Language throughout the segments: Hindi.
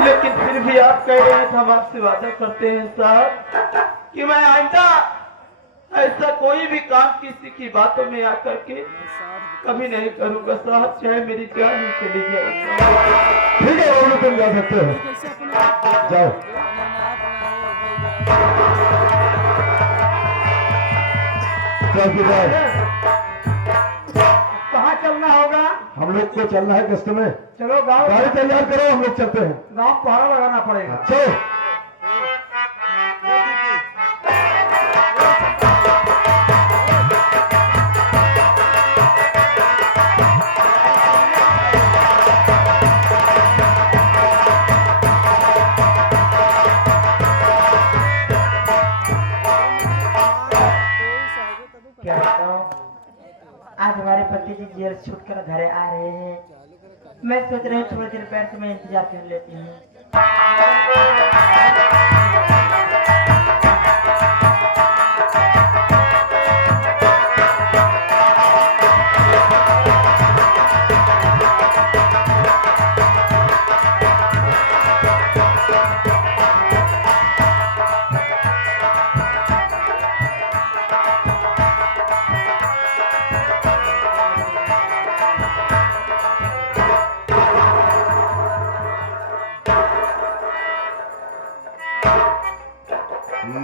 लेकिन फिर भी आप कह रहे हैं, हम आपसे वादा करते हैं साहब कि मैं आइंदा ऐसा कोई भी काम किसी की बातों में आकर के कभी नहीं करूंगा साहब, चाहे मेरी जान ही चली जाए। ठीक है बाबू, तुम जा सकते हो, जाओ। चौकीदार, कहाँ चलना होगा? हम लोग को चलना है कस्ट में। चलो गाँव, गाड़ी तैयार करो, हम लोग चलते हैं। गाँव पहरा लगाना पड़ेगा। चलो। क्या बताओ, आज हमारे पति जी जेल से छूट कर घरे आ रहे हैं। मैं सोच रही हूँ थोड़े दिन पैर से मैं इंतजार कर लेती हूँ।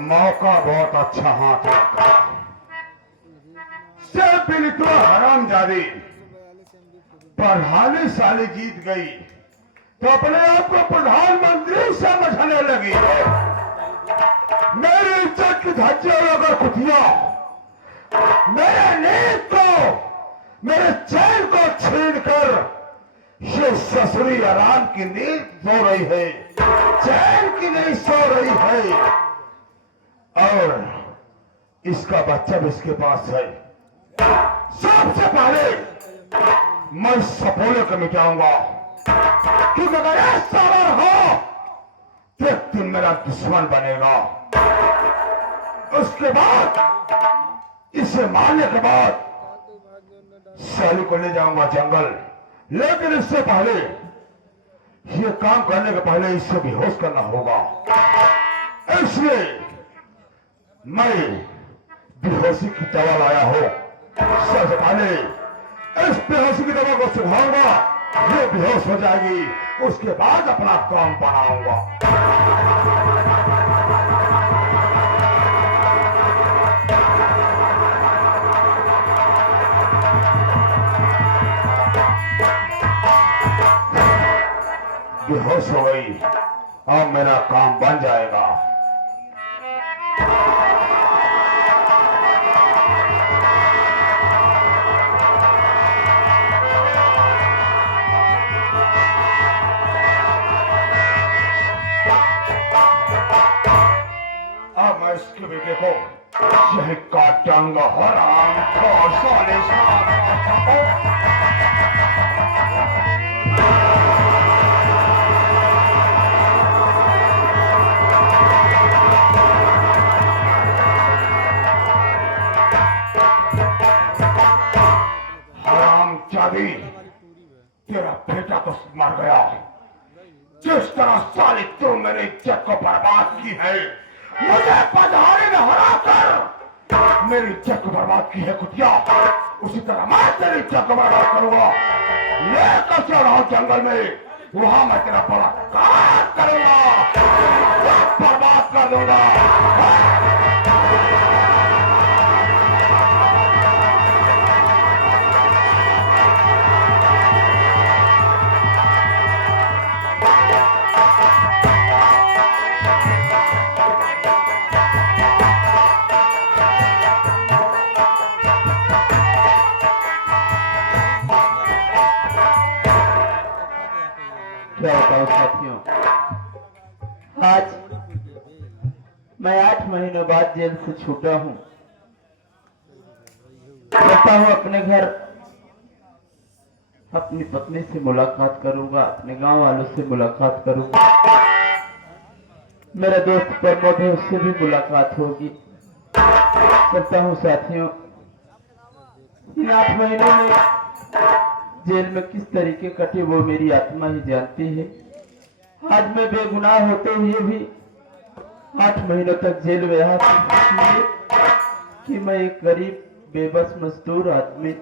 मौका बहुत अच्छा हाथ लगा। सिर्फ बिल्कुल हरामजादी पढ़ाने साले जीत गई तो अपने आप को प्रधानमंत्री समझने लगी है। मेरी इज्जत की धज्जियां अगर कुतिया मेरे नींद को, मेरे चैन को छीन कर ये ससुरी आराम की नींद सो रही है, चैन की नहीं सो रही है, और इसका बच्चा भी इसके पास है। सबसे पहले मैं सपोले को मिटाऊंगा, क्योंकि अगर ये सवार हो तो एक दिन मेरा दुश्मन बनेगा। उसके बाद इसे मारने के बाद साली को ले जाऊंगा जंगल, लेकिन इससे पहले ये काम करने के पहले इसे बेहोश करना होगा। इसलिए मैं बेहोशी की दवा लाया हूं। सबसे पहले इस बेहोशी की दवा को सुखाऊंगा, ये बेहोश हो जाएगी, उसके बाद अपना काम बनाऊंगा। बेहोश हो गई, अब मेरा काम बन जाएगा। अब मैं इसके बेटे को यही काट डालूंगा। हराम खोर साले हरामजादी, तेरा बेटा तो मर गया। जिस तरह साली तू मेरी इज्जत को बर्बाद की है, मुझे पधारे में हराकर मेरी इज्जत को बर्बाद की है कुतिया, उसी तरह मैं तेरी इज्जत को बर्बाद करूंगा। लेकर चल रहा हूं जंगल में, वहां मैं तेरा बड़ा काट करूंगा, बर्बाद कर दूंगा। क्या बताओ साथियों, आज मैं 8 महीनों बाद जेल से छूटा हूँ। कहता हूँ अपने घर अपनी पत्नी से मुलाकात करूंगा, अपने गांव वालों से मुलाकात करूंगा, मेरा दोस्त प्रमोद है उससे भी मुलाकात होगी। कहता हूँ साथियों, इन 8 महीनों में जेल में किस तरीके कटे वो मेरी आत्मा ही जानती है। आज मैं बेगुनाह होते हुए भी 8 महीनों तक जेल में रहा था, इसलिए कि मैं एक गरीब बेबस मजदूर आदमी।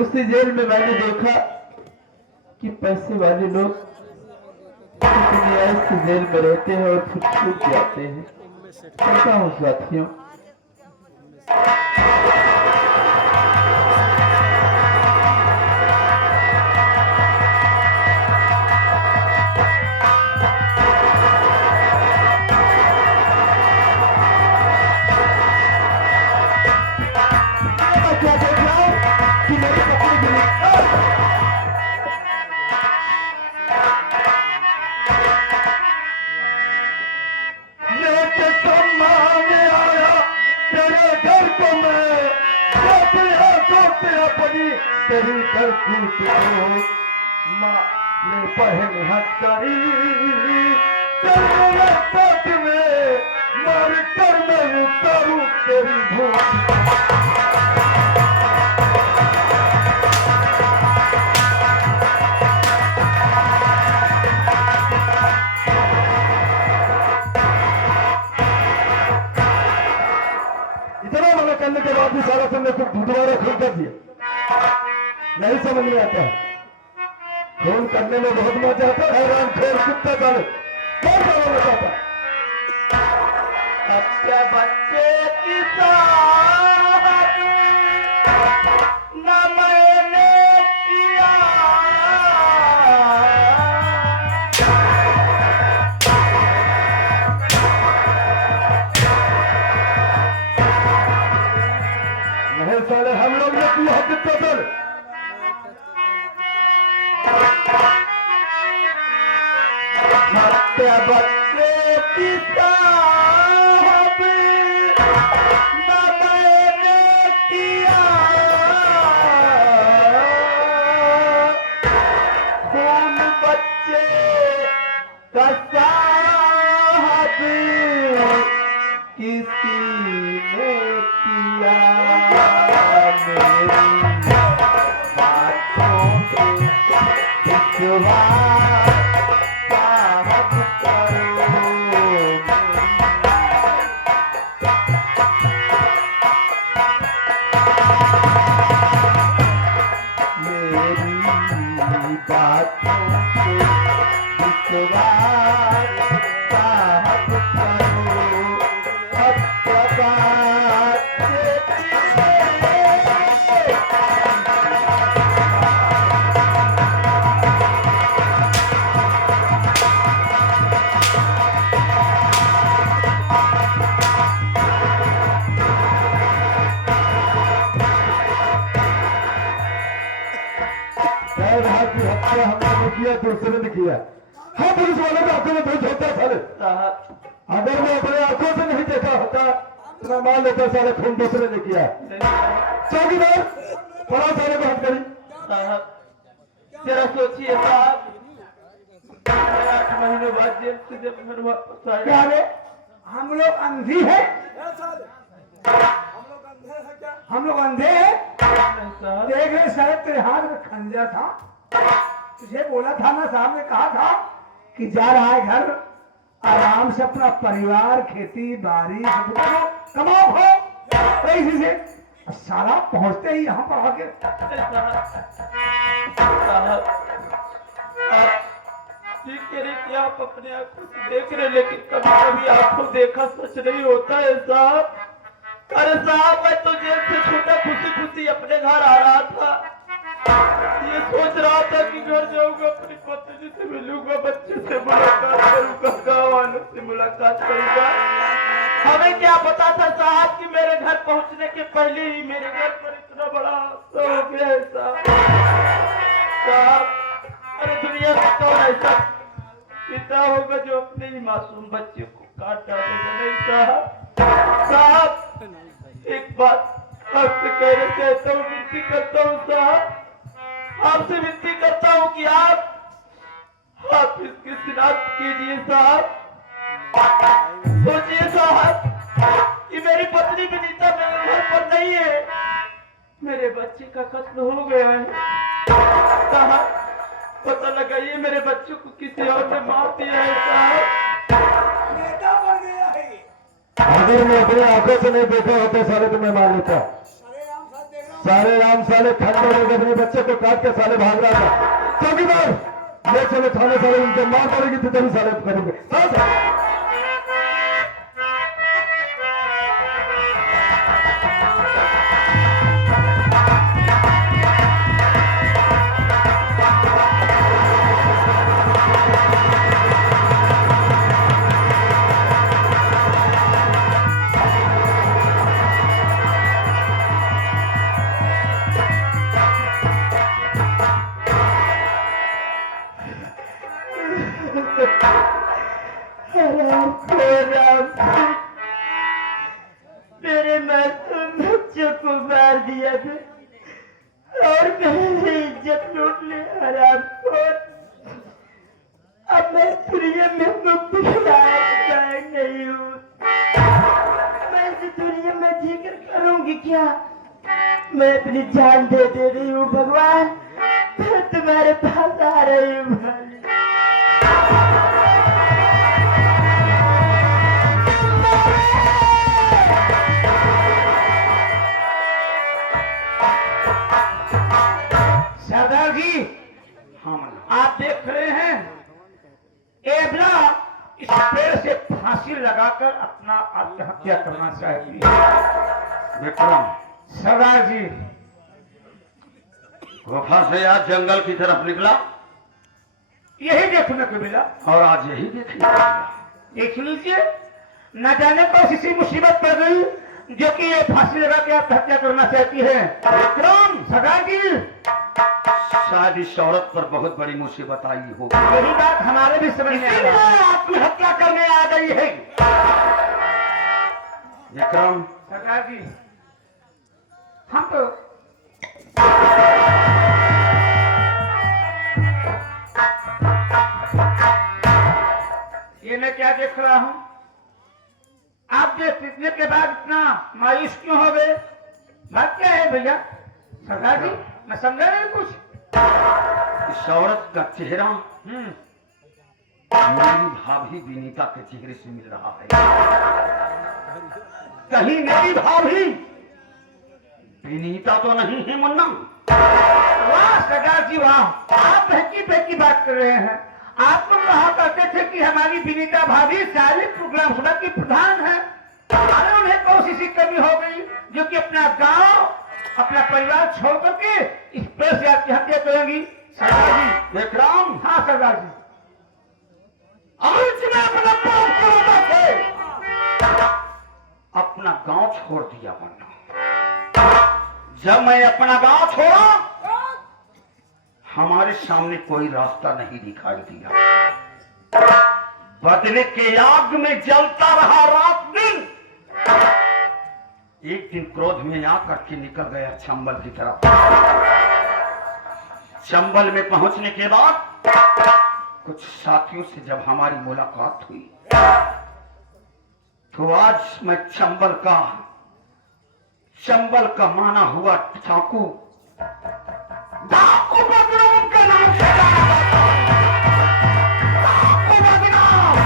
उसी जेल में मैंने देखा कि पैसे वाले लोग कितनी ऐसी जेल में रहते हैं और फिर छूट जाते हैं। ऐसा हूँ साथियों। क्या देख रहा हूं कि मेरी पत्नी गिरी। लेके सम्मान आया तेरे घर को मैं, तेरा पड़ी तेरी करतूत को माँ ने पहन हथकड़ी, तेरे साथ में मार कर मैं उतारू तेरी भूख। इतना मना करने के बाद भी सारा तुमने कुछ दोबारा खून कर दिया। नहीं समझ में आता। खून करने में बहुत मजा आता है। हैरान खोर कुत्ता डाले कौन करना चाहता। अच्छा बच्चे की साहब न मैंने किया, नहीं साले हम लोग ने किया है कितना सर। हत्या बच्चे की साहब न मैंने किया, खून बच्चे का साहब किसी ने किया। मेरी बातों पे विश्वास साहब करो। मेरी बातों पे विश्वास साहब करो। हत्या बात की हत्या हमने किया, दूसरे ने किया। हाँ पुलिस वाले के आंखों में धूल होता साले। अगर मैं अपने आंखों से नहीं देखा होता तो मैं मान लेता साले खून दूसरे ने किया। चौकीदार बड़ा साले को हट करी। जरा सोचिए साहब, 8 महीनों बाद जेल से जब घर वापस आए। क्या रे हम लोग अंधी है? हम लोग अंधे हैं? देख रहे साहब तेरे हाथ में खंजर था, तुझे बोला था ना, साहब ने कहा था कि जा रहा है घर, आराम से अपना परिवार खेती बाड़ी कमाओ खाओ इसी से। साला पहुंचते ही यहाँ पर आके ठीक कह रहे कि आप अपने आंखों से देख रहे, लेकिन कभी कभी आंखों देखा सच नहीं होता है साहब। अरे साहब मैं तो जेल से छूटा खुशी खुशी अपने घर आ रहा था, ये सोच रहा था कि घर जाऊंगा, अपनी पत्नी से मिलूंगा, बच्चे से मुलाकात करूंगा, गाँव वालों से मुलाकात करूंगा। हमें क्या पता था साहब कि मेरे घर पहुंचने के पहले ही मेरे घर पर इतना बड़ा हादसा हो गया है साहब। अरे दुनिया में कौन ऐसा पिता होगा जो अपने ही मासूम बच्चे को काट डालेगा? नहीं साहब एक बात आपसे कहना चाहता हूँ, विनती करता हूँ साहब, आपसे विनती करता हूँ कि आप इसकी शिनाख्त कीजिए साहब। सोचिए साहब कि मेरी पत्नी विनीता मेरे घर पर नहीं है, मेरे बच्चे का कत्ल हो गया है साहब। पता लगा ये मेरे बच्चों को किसी और ने मार दिया है साहब। नेता बन गया है। अगर मैं अपनी आंखों से नहीं देखा होता साले तो मैं मार लेता। सारे राम साहब देख रहा हूँ। सारे राम साले खंडे में अपने बच्चे को काट के साले भाग रहा था। चौकीदार ले चलो थाने, साले उनके मार पड़ेगी तो तभी साले करेंगे। मेरे मासूम बच्चों को मार दिया था और मेरी इज्जत लूट ली हरामखोर। अब मैं दुनिया में मुक्त नहीं हूँ। मैं इस दुनिया में जीकर करूंगी क्या? मैं अपनी जान दे रही हूँ भगवान, मैं तुम्हारे पास आ रही हूँ मालिक। सरदार जी, हाँ आप देख रहे हैं एबला इस पेड़ से फांसी लगाकर अपना आत्महत्या करना चाहती है। विक्रम, सरदार जी, गुफा से आज जंगल की तरफ निकला यही देखने को मिला। और आज यही देखिए। देख लीजिए, न जाने कौन सी मुसीबत पड़ गई जो कि ये फांसी लगा के आत्महत्या करना चाहती है। विक्रम, सरदार जी, शायद इस औरत पर बहुत बड़ी मुसीबत आई होगी। यही बात हमारे भी समझ में इसीलिए आत्महत्या करने आ गई है। विक्रम, सरदार जी, हम तो ये मैं क्या देख रहा हूँ? आप देखने के बाद इतना मायूस क्यों हो गए? बात क्या है भैया? सरदार जी, मैं समझा नहीं कुछ। इस औरत का चेहरा मेरी भाभी विनीता के चेहरे से मिल रहा है। कहीं मेरी भाभी विनीता तो नहीं है मुन्ना? वाह सरदार जी वाह, आप बहकी बहकी बात कर रहे हैं। आप तो कहा करते थे कि हमारी विनीता भाभी सारे प्रोग्राम सभा की प्रधान है। अरे उन्हें कौन सी कमी हो गई जो कि अपना गांव, अपना परिवार छोड़ करके इस पेड़ से आत्महत्या करेंगी? सरदार जी, विक्रम, हाँ सरदार जी, आज मैं अपना काम करता थे, अपना गांव छोड़ दिया वरना जब मैं अपना गांव छोड़ा हमारे सामने कोई रास्ता नहीं दिखाई दिया। बदले के आग में जलता रहा रात दिन। एक दिन क्रोध में आकर के निकल गया चंबल की तरफ। चंबल में पहुंचने के बाद कुछ साथियों से जब हमारी मुलाकात हुई तो आज मैं चंबल का माना हुआ डाकू बदनाम का नाम से जाना जाता है। डाकू बदनाम,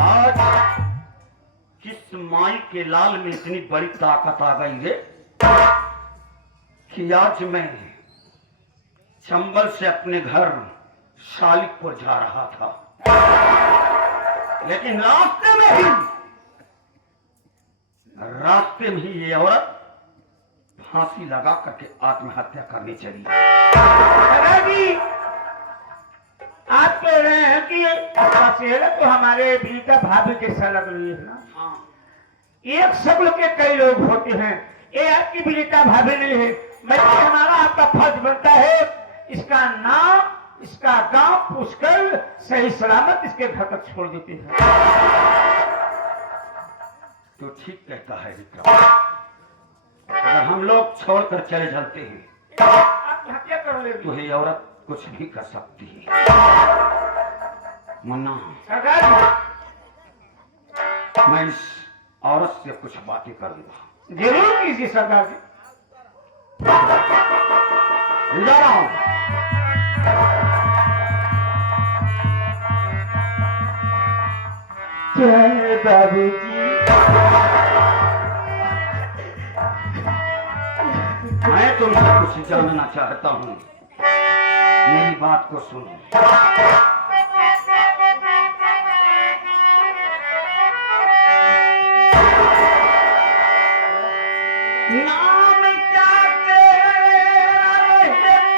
आज किस माई के लाल में इतनी बड़ी ताकत आ गई है कि आज मैं चंबल से अपने घर शालिकपुर जा रहा था, लेकिन रास्ते में ही ये औरत फांसी लगा करके आत्महत्या करने चली। सरदार जी, आप कह रहे हैं कि आपका चेहरा तो हमारे विनीता भाभी जैसा लग रही है ना? एक शक्ल के कई लोग होते हैं, ये आपकी विनीता भाभी नहीं है। मैं हमारा आपका फर्ज बनता है इसका नाम, इसका गांव पूछकर सही सलामत इसके घर तक छोड़ देते हैं। तो ठीक कहता है विक्रम, अगर हम लोग छोड़कर चले जाते हैं आत्महत्या कर लेंगे तो ये औरत कुछ भी कर सकती है। मुन्ना, सरदार जी, मैं इस औरत से कुछ बातें करूंगा। जरूर कीजिए सरदार जी। जा रहा हूं। क्या है बाबूजी? मैं तुमसे कुछ जानना चाहता हूँ, मेरी बात को सुनो। ना